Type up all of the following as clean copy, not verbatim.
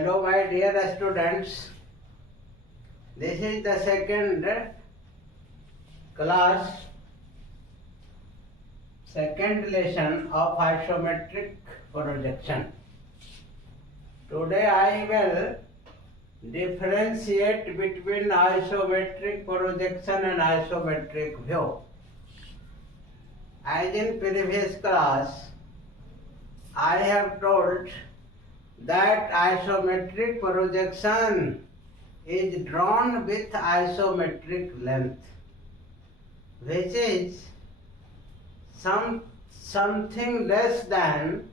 Hello my dear students, this is the second class, second lesson of isometric projection. Today I will differentiate between isometric projection and isometric view. As in previous class, I have told that isometric projection is drawn with isometric length, which is something less than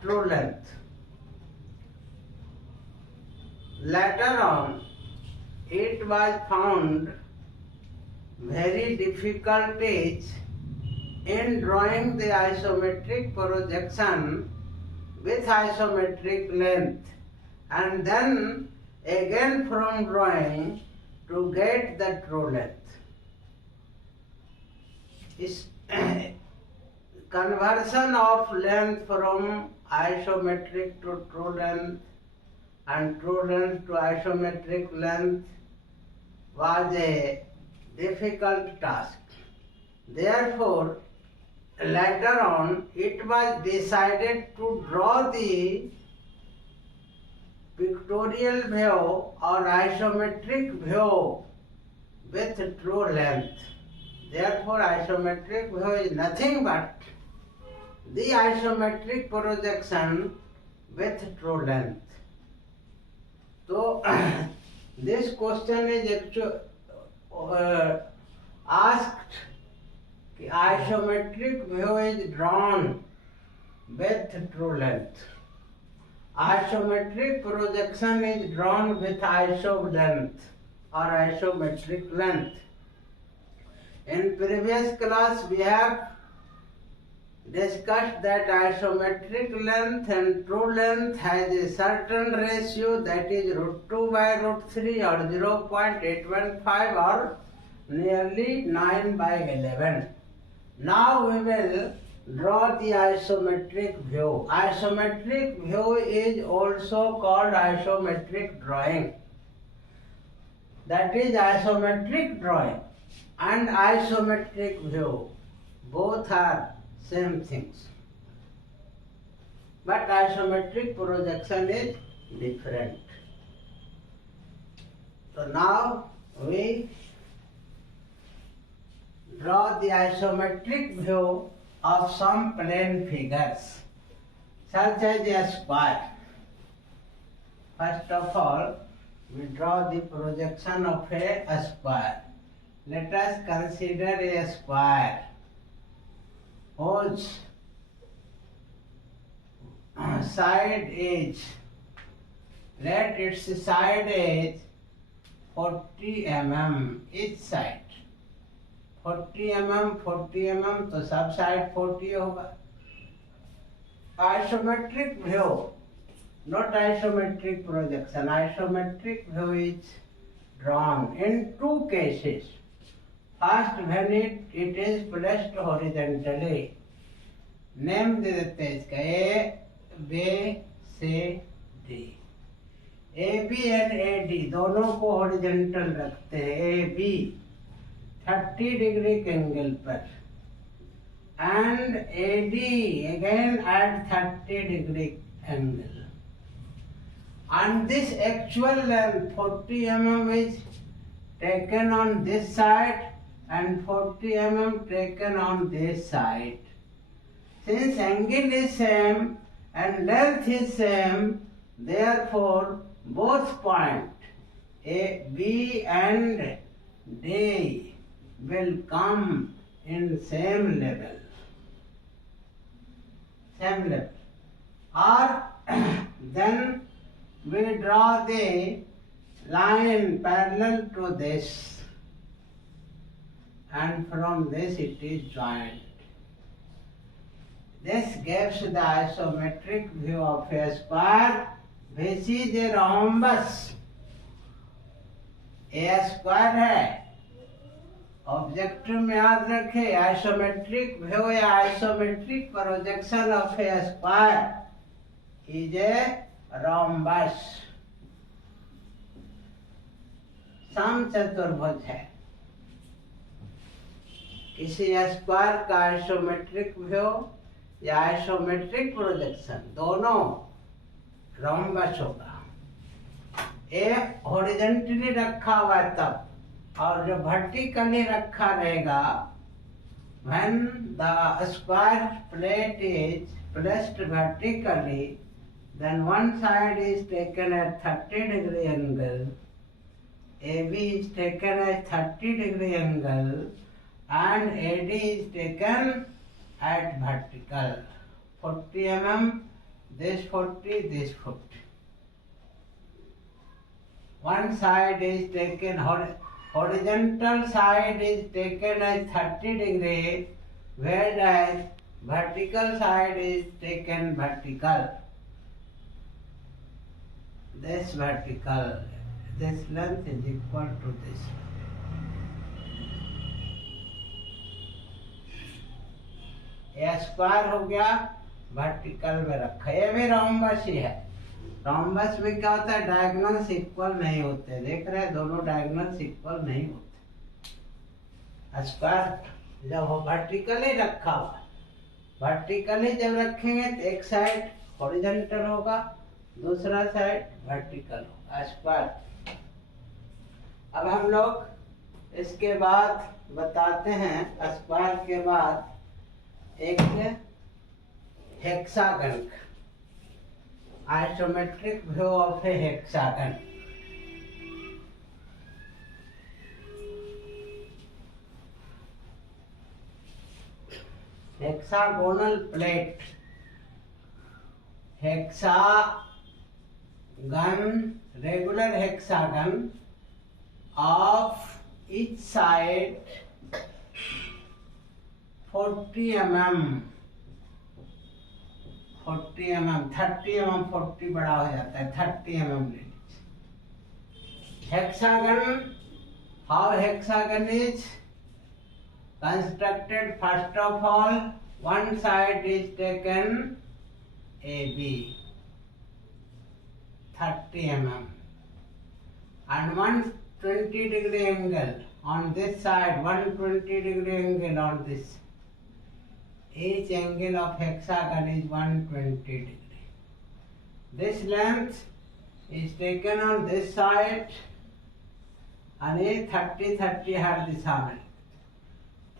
true length. Later on, it was found very difficulties in drawing the isometric projection with isometric length, and then again from drawing to get the true length. Conversion of length from isometric to true length and true length to isometric length was a difficult task. Therefore, later on it was decided to draw the pictorial view or isometric view with true length. Therefore, isometric view is nothing but the isometric projection with true length. So, this question is actually asked. Isometric view is drawn with true length. Isometric projection is drawn with iso length or isometric length. In previous class we have discussed that isometric length and true length has a certain ratio, that is √2 by √3 or 0.815 or nearly 9 by 11. Now we will draw the isometric view. Isometric view is also called isometric drawing. That is, isometric drawing and isometric view both are same things. But isometric projection is different. So now we draw the isometric view of some plane figures, such as a square. First of all, we draw the projection of a square. Let us consider a square whose side edge, let its side edge 40 mm each side. 40 mm तो सब side 40 होगा. Isometric view, not isometric projection. Isometric view is drawn in two cases. First, when it is placed horizontally. Name दे देते हैं इसका A, B, C, D. AB and AD दोनों को horizontal रखते हैं. AB 30 degree angle पर and AD again at 30 degree angle, and this actual length 40 mm is taken on this side and 40 mm taken on this side. Since angle is same and length is same, therefore both point A, B and D will come in same level. Or then we draw the line parallel to this, and from this it is joined. This gives the isometric view of a square which is a rhombus. A square है. Objective में याद रखें, isometric view या isometric projection of a square is a rhombus समचतुर्भुज है। किसी square का isometric view या आइसोमेट्रिक प्रोजेक्शन दोनों रोम्बस होगा। ये हॉरिजॉन्टली रखा हुआ तब, और जो वर्टिकली रखा रहेगा when the square plate is placed vertically, then one side is taken at 30-degree angle, AB is taken at 30-degree angle, and AD is taken at vertical 40 mm, this 40, this 40. One side is taken, horizontal side is taken as 30-degree, whereas vertical side is taken vertical. This vertical, this length is equal to this. यह square हो गया, vertical में रखा। ये भी rhombus ही है। Rhombus में क्या होता है, डायगोनल्स इक्वल नहीं होते। देख रहे हैं, दोनों डायगोनल्स इक्वल नहीं होते। स्क्वायर जब वर्टिकली रखा हुआ, वर्टिकली जब रखेंगे तो एक साइड हॉरिजॉन्टल होगा, दूसरा साइड वर्टिकल होगा, स्क्वायर। अब हम लोग इसके बाद बताते हैं, स्क्वायर के बाद एक hexagon, isometric view of A hexagon. Hexagonal plate, hexagon, regular hexagon of each side 40 mm, 40 mm, 30 mm, 40 बड़ा हो जाता है, 30 mm ले लीजिए। Hexagon, how hexagon is constructed? First of all, one side is taken AB 30 mm and 120-degree angle on this side, 120-degree angle on this. Each angle of hexagon is 120 degree. This length is taken on this side and ये 30-30 हर दिशा में,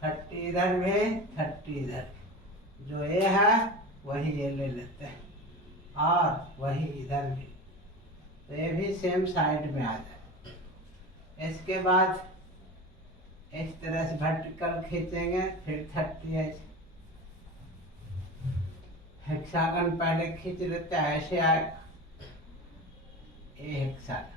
30 इधर में, 30 इधर। जो ये है वही ये ले लेते हैं और वही इधर भी, तो ये भी सेम साइड में आ जाए। इसके बाद इस तरह से वर्टिकल खींचेंगे, फिर 30 ऐसे हेक्सागन पहले खींच लेते हैं, ऐसे आएगा ये हेक्सागन।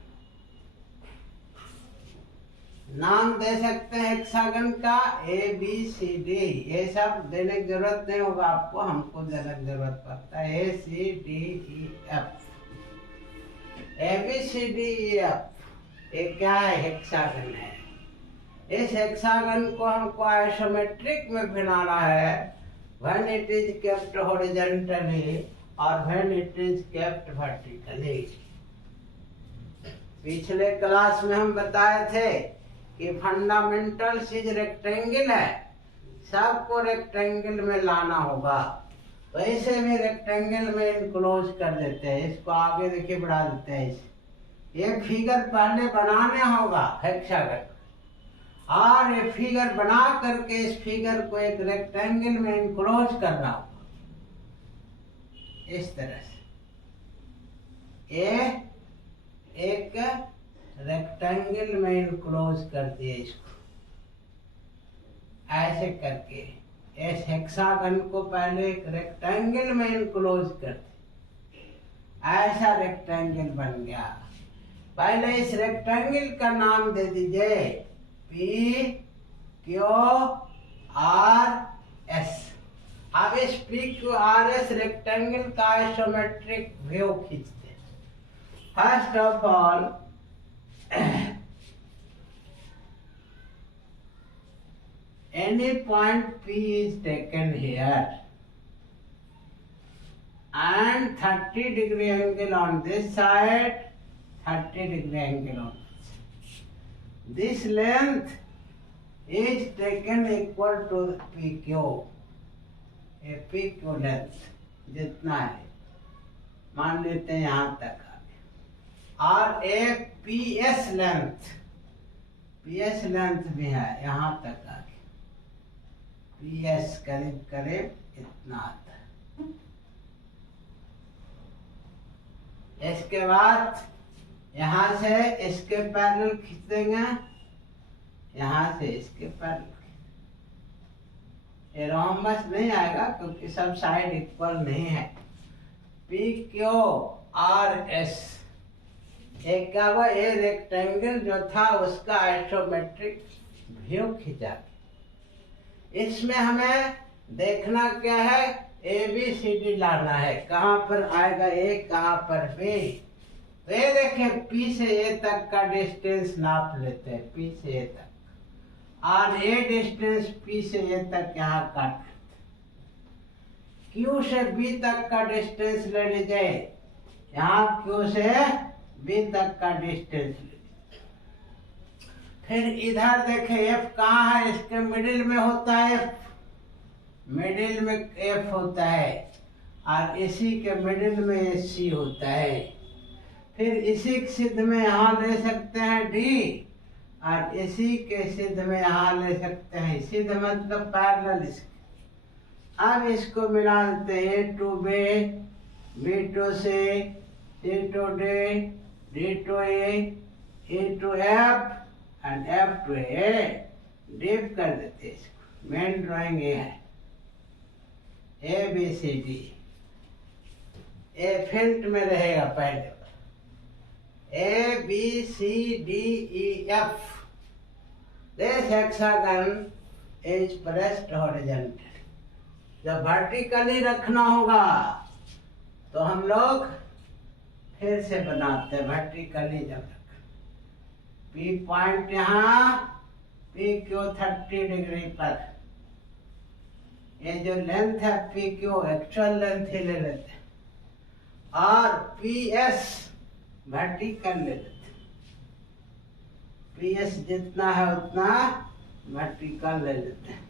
नाम दे सकते हैं हेक्सागन का ABCD, ये सब देने की जरूरत नहीं होगा आपको, हमको देने की जरूरत पड़ता है ACDEF, ABCDEF। ये क्या है, हेक्सागन है। इस हेक्सागन को हमको आइसोमेट्रिक में बनाना है, when it is kept horizontally or when it is kept vertically। पिछले क्लास में हम बताए थे कि फंडामेंटल चीज रेक्टेंगल है, सबको रेक्टेंगल में लाना होगा, तो ऐसे भी रेक्टेंगल में इनक्लोज कर देते हैं। इसको आगे देखिए बढ़ा देते हैं। ये फिगर पहले बनाना होगा हेक्सागन, और ये फिगर बना करके इस फिगर को एक रेक्टेंगल में इनक्लोज करना होगा इस तरह से। ये एक रेक्टेंगल में इनक्लोज कर दिए इसको, ऐसे करके इस हेक्सागन को पहले एक रेक्टेंगल में इनक्लोज कर दिए, ऐसा रेक्टेंगल बन गया। पहले इस रेक्टेंगल का नाम दे दीजिए PQRS। अब इस PQRS रेक्टेंगल का आइसोमेट्रिक व्यू खींचते हैं। First of all any point P is taken here and 30-degree angle on this side, 30-degree angle on this side. This length is taken equal to PQ. ये PQ length जितना है मान लेते हैं यहाँ तक आ गया, और एक PS लेंथ, PS लेंथ भी है यहाँ तक आ गया, PS करीब करीब इतना आता है। इसके बाद यहाँ से इसके पैरेलल खींच देंगे, यहाँ से इसके पैरेलल, ये रोम्बस नहीं आएगा क्योंकि सब साइड इक्वल नहीं है। PQRS एक क्या हुआ, ये रेक्टेंगल जो था उसका आइसोमेट्रिक व्यू खींचा। इसमें हमें देखना क्या है, ABCD लाना है, कहाँ पर आएगा A, कहाँ पर B। तो ये देखिए P से A तक का डिस्टेंस नाप लेते हैं, P से A तक, और ये डिस्टेंस P से A तक यहाँ काट लेते हैं। Q से B तक का डिस्टेंस ले लीजिए, यहाँ Q से B तक का डिस्टेंस ले लीजिए। फिर इधर देखें F कहाँ है, इसके मिडिल में होता है F, मिडिल में F होता है, और इसी के मिडिल में C होता है। फिर इसी के सिद्ध में यहाँ ले सकते हैं D, और इसी के सिद्ध में यहाँ ले सकते हैं, सिद्ध मतलब पैरेलल इसके। अब इसको मिला देते हैं A to B, B to C, C to D, D to E, E to F and F to A। Deep कर देते हैं इसको, मेन ड्राइंग ये है ABCD। ए फेंट में रहेगा पहले, ABCDEF। This hexagon is pressed horizontally। जब वर्टिकली रखना होगा तो हम लोग फिर से बनाते हैं, वर्टिकली जब रख, P पॉइंट यहाँ, PQ 30 डिग्री पर, ये जो लेंथ है PQ एक्चुअल लेंथ ही ले लेते हैं, और PS वर्टिकल ले लेते हैं, PS जितना है उतना वर्टिकल ले लेते हैं।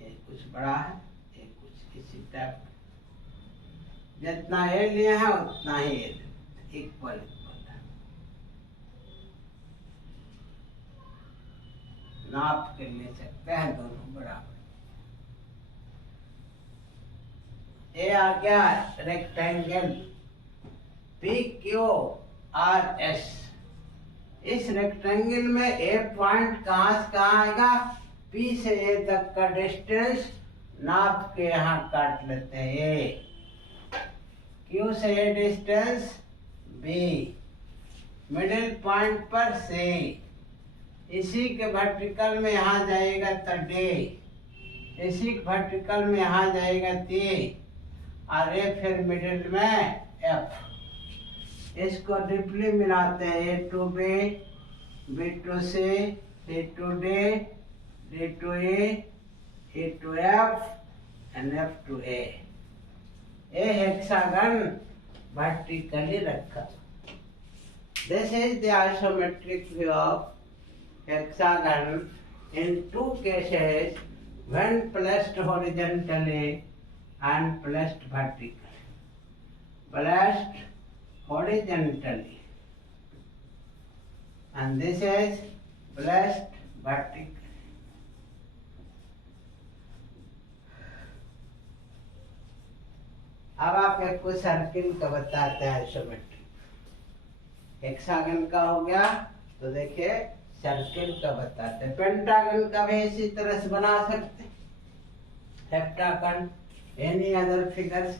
ये कुछ बड़ा है, ये कुछ इसी टाइप, जितना ये लिए है उतना ही ये लेते, इक्वल नाप के ले सकते हैं, दोनों बराबर। ये आ गया रेक्टेंगल PQRS। इस रेक्टेंगल में A पॉइंट कहाँ से कहाँ आएगा, P से A तक का डिस्टेंस नाप के यहाँ काट लेते हैं। A Q से A distance B, middle point पर C, इसी के वर्टिकल में यहाँ जाएगा तो D, इसी के वर्टिकल में यहाँ जाएगा T, और ये फिर मिडिल में F। इसको डीपली मिलाते हैं, A to B, B to C, C to D, D to E, E to F and F to A। ये हेक्सागन वर्टिकली रखा। This is the isometric view of hexagon in two cases, when placed horizontally and placed vertically। Placed horizontally and this is placed vertically। अब आप एक को circle का बताते हैं isometric. Hexagon का हो गया तो देखिए सर्किल का बताते हैं, पेंटागन का भी इसी तरह से बना सकते हैं, heptagon, any other figures.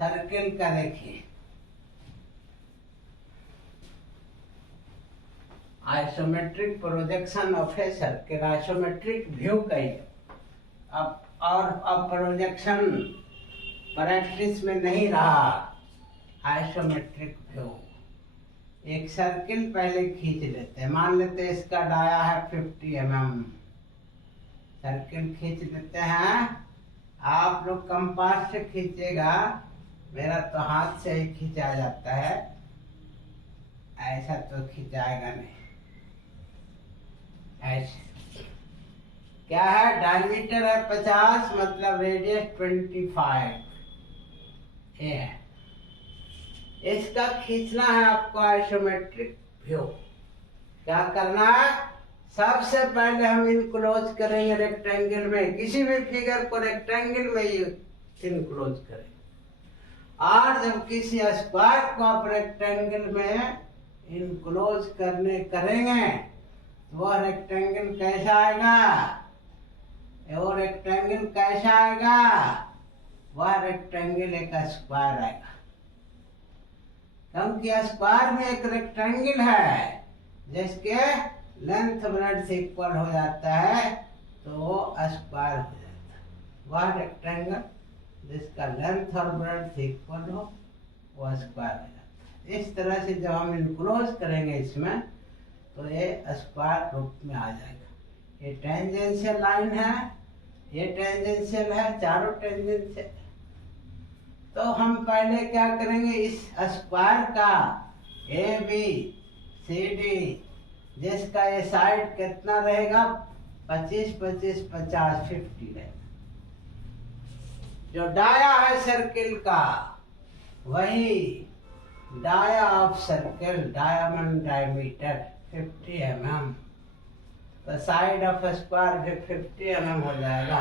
Circle का देखिए, isometric projection of a circle, isometric view का ही। अब प्रोजेक्शन प्रैक्टिस में नहीं रहा, आइसोमेट्रिक व्यू। एक सर्किल पहले खींच लेते हैं, मान लेते हैं इसका डाया है 50 mm, सर्किल खींच लेते हैं। आप लोग कंपास से खींचेगा, मेरा तो हाथ से ही खींचा जाता है, ऐसा तो खिंचाएगा नहीं। ऐसे क्या है, डायमीटर है 50, मतलब रेडियस 25 ये है। इसका खींचना है आपको आइसोमेट्रिक व्यू। क्या करना है, सबसे पहले हम इनक्लोज करेंगे रेक्टेंगल में, किसी भी फिगर को रेक्टेंगल में इनक्लोज करेंगे। और जब किसी स्क्वायर को आप रेक्टेंगल में इनक्लोज करेंगे तो वह रेक्टेंगल कैसा आएगा, वो रेक्टेंगल कैसा आएगा, वह रेक्टेंगल एक स्क्वायर आएगा। क्योंकि स्क्वायर में एक रेक्टेंगल है जिसके लेंथ ब्रेड्थ इक्वल हो जाता है, तो वो स्क्वायर हो जाता है। वह रेक्टेंगल जिसका लेंथ और ब्रेड्थ इक्वल हो वो स्क्वायर हो जाता है। इस तरह से जब हम इनक्लोज करेंगे इसमें, तो ये स्क्वायर रूप में आ जाएगा। ये टेंजेंशियल लाइन है, ये टेंजेंशियल है, चारों टेंजेंशियल। तो हम पहले क्या करेंगे, इस स्क्वायर का ए बी सी डी जिसका ये साइड कितना रहेगा, 25 25 50 50 रहेगा। जो डाया है सर्किल का, वही dia of circle, diamond diameter 50 mm, तो साइड ऑफ स्क्वायर भी 50 mm हो जाएगा।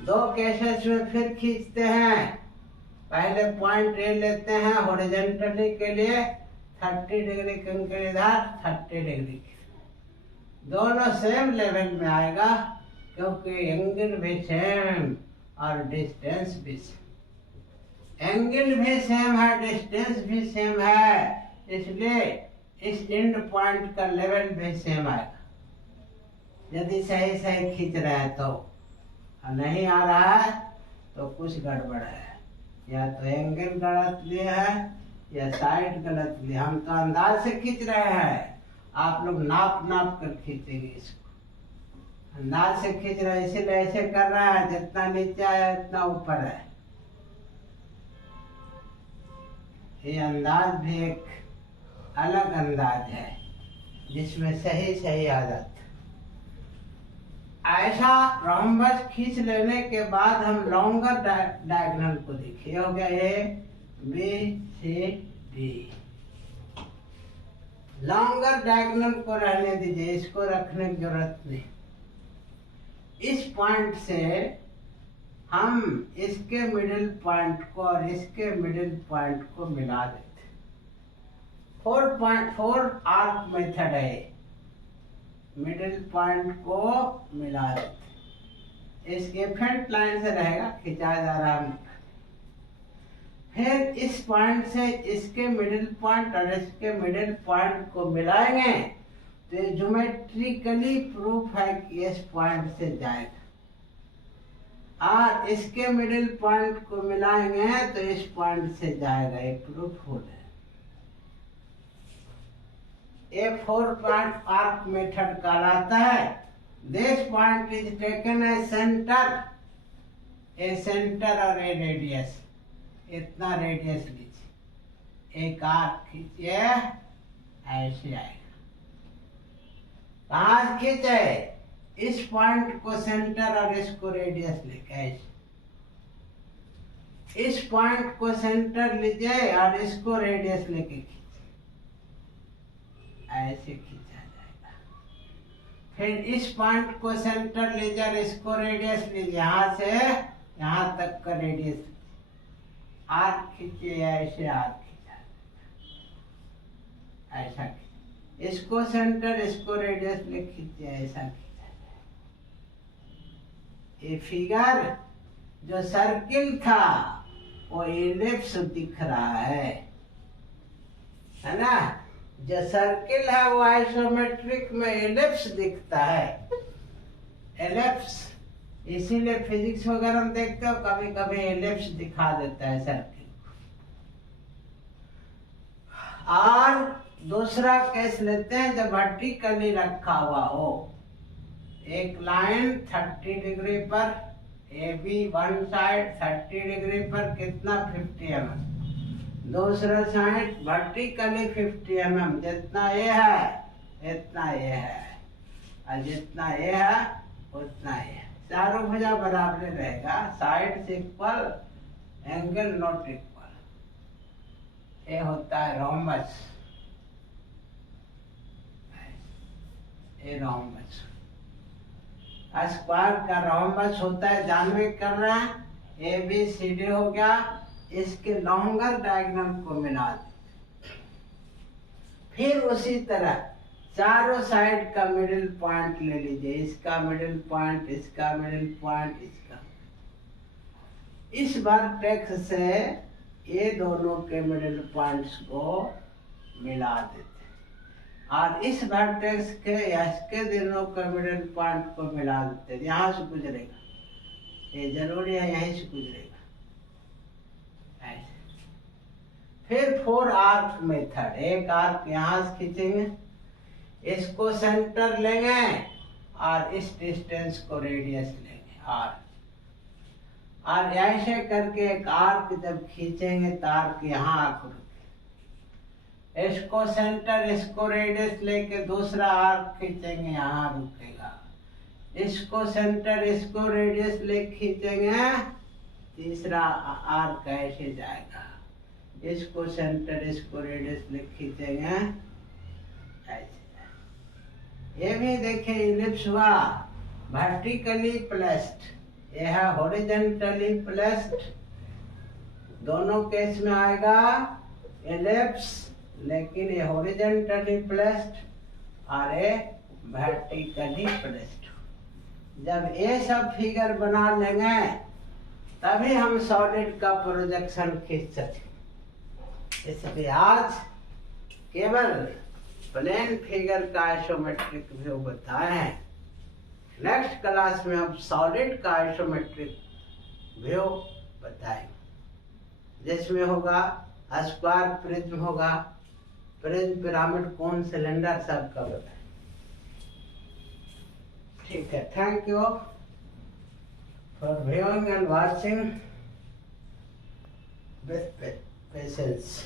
दो केसेस में फिर खींचते हैं। पहले पॉइंट ए लेते हैं हॉरिजॉन्टली के लिए 30 डिग्री के इधर 30 डिग्री, दोनों सेम लेवल में आएगा क्योंकि एंगल भी सेम और डिस्टेंस भी सेम। एंगल भी सेम है, डिस्टेंस भी सेम है, इसलिए इस एंड पॉइंट का लेवल भी सेम आएगा। यदि सही सही खींच रहे हैं तो, नहीं आ रहा है तो कुछ गड़बड़ है, या तो एंगल गलत लिया है या साइड गलत लिया। हम तो अंदाज से खींच रहे हैं, आप लोग नाप नाप कर खींचेंगे इसको। अंदाज से खींच रहे हैं इसीलिए ऐसे कर रहा है, जितना नीचे है उतना ऊपर है। ये अंदाज भी एक अलग अंदाज है जिसमें सही सही आ जाता है। ऐसा रोम्बस खींच लेने के बाद हम लॉन्गर डायगोनल को देखिए, हो गया A B C D. Longer diagonal को रहने दीजिए, इसको रखने की जरूरत नहीं। इस पॉइंट से हम इसके मिडिल पॉइंट को और इसके मिडिल पॉइंट को मिला देते। 4.4 आर्क मेथड है, मिडिल पॉइंट को मिला देते। इसके फ्रंट लाइन से रहेगा, खिंचाया जा रहा है। फिर इस पॉइंट से इसके मिडिल पॉइंट और इसके मिडिल पॉइंट को मिलाएंगे तो ये ज्योमेट्रिकली प्रूफ है कि इस पॉइंट से जाएगा। और इसके मिडिल पॉइंट को मिलाएंगे तो इस पॉइंट से जाएगा, ये प्रूफ है। ये 4 पॉइंट आर्क मेथड कहलाता है। This point is taken as centre, a centre और ए रेडियस, इतना रेडियस लीजिए, एक आर्क खींचिए, ऐसे आएगा। कहाँ से खींचे, इस पॉइंट को सेंटर और इसको रेडियस लेके ऐसे। इस पॉइंट को सेंटर लीजिए और इसको रेडियस लेके खींचे, ऐसे खींचा जाएगा। फिर इस पॉइंट को सेंटर लीजिए और इसको रेडियस लीजिए, यहाँ से यहाँ तक का रेडियस आर्क खींचिए, ऐसे आर्क खींचा, ऐसा खींचा। इसको सेंटर इसको रेडियस ले खींचिए, ऐसा खींचा जाए। ये फिगर जो सर्किल था वो एलिप्स दिख रहा है ना। जो सर्किल है वो आइसोमेट्रिक में एलिप्स दिखता है, एलिप्स। इसीलिए फिजिक्स वगैरह में देखते हो कभी कभी एलिप्स दिखा देता है सर्किल। और दूसरा केस लेते हैं जब वर्टिकली रखा हुआ हो, एक लाइन 30 डिग्री पर, A B one side 30 degree पर कितना 50 mm, दूसरा साइड वर्टिकली 50 mm, जितना ये है इतना ये है, और जितना ये है उतना ये है। चारों भुजा बराबर रहेगा, side equal, angle not equal. ये होता है रोम्बस, ये रोम्बस। स्क्वायर का रोम्बस होता है, जानवे कर रहे हैं, ए बी सी डी हो गया, इसके लॉन्गर डायगोनल को मिला दे। फिर उसी तरह चारों साइड का मिडिल पॉइंट ले लीजिए, इसका मिडिल पॉइंट, इसका मिडिल पॉइंट, इसका। इस वर्टेक्स से ये दोनों के मिडिल पॉइंट्स को मिला देते, और इस वर्टेक्स के इसके दोनों के मिडिल पॉइंट को मिला देते। यहाँ से गुजरेगा, ये जरूरी है, यहीं से गुजरेगा। ऐसे फिर 4 आर्क मेथड, एक आर्क यहाँ से खींचेंगे, इसको सेंटर लेंगे और इस डिस्टेंस को रेडियस लेंगे आर, और ऐसे करके एक आर्क जब खींचेंगे तो आर्क यहाँ आकर रुके, इसको सेंटर, इसको रेडियस लेके दूसरा आर्क खींचेंगे, यहाँ रुकेगा, इसको सेंटर, इसको रेडियस ले खींचेंगे, तीसरा आर्क ऐसे जाएगा, इसको सेंटर, इसको रेडियस ले खींचेंगे, ऐसे। ये भी देखिए इलिप्स हुआ, वर्टिकली प्लेस्ड, यह है हॉरिजॉन्टली प्लेस्ड। दोनों केस में आएगा इलिप्स, लेकिन ये हॉरिजॉन्टली प्लेस्ड और ये वर्टिकली प्लेस्ड। जब ये सब फिगर बना लेंगे तभी हम सॉलिड का प्रोजेक्शन खींच सकें। इसलिए आज केवल प्लेन फिगर का आइसोमेट्रिक व्यू बताए हैं। नेक्स्ट क्लास में हम सॉलिड का आइसोमेट्रिक व्यू बताएंगे, जिसमें होगा स्क्वायर प्रिज्म होगा, प्रिज्म, पिरामिड, कोन, सिलेंडर, सब का बताएंगे। ठीक है, thank you for viewing and watching with patience.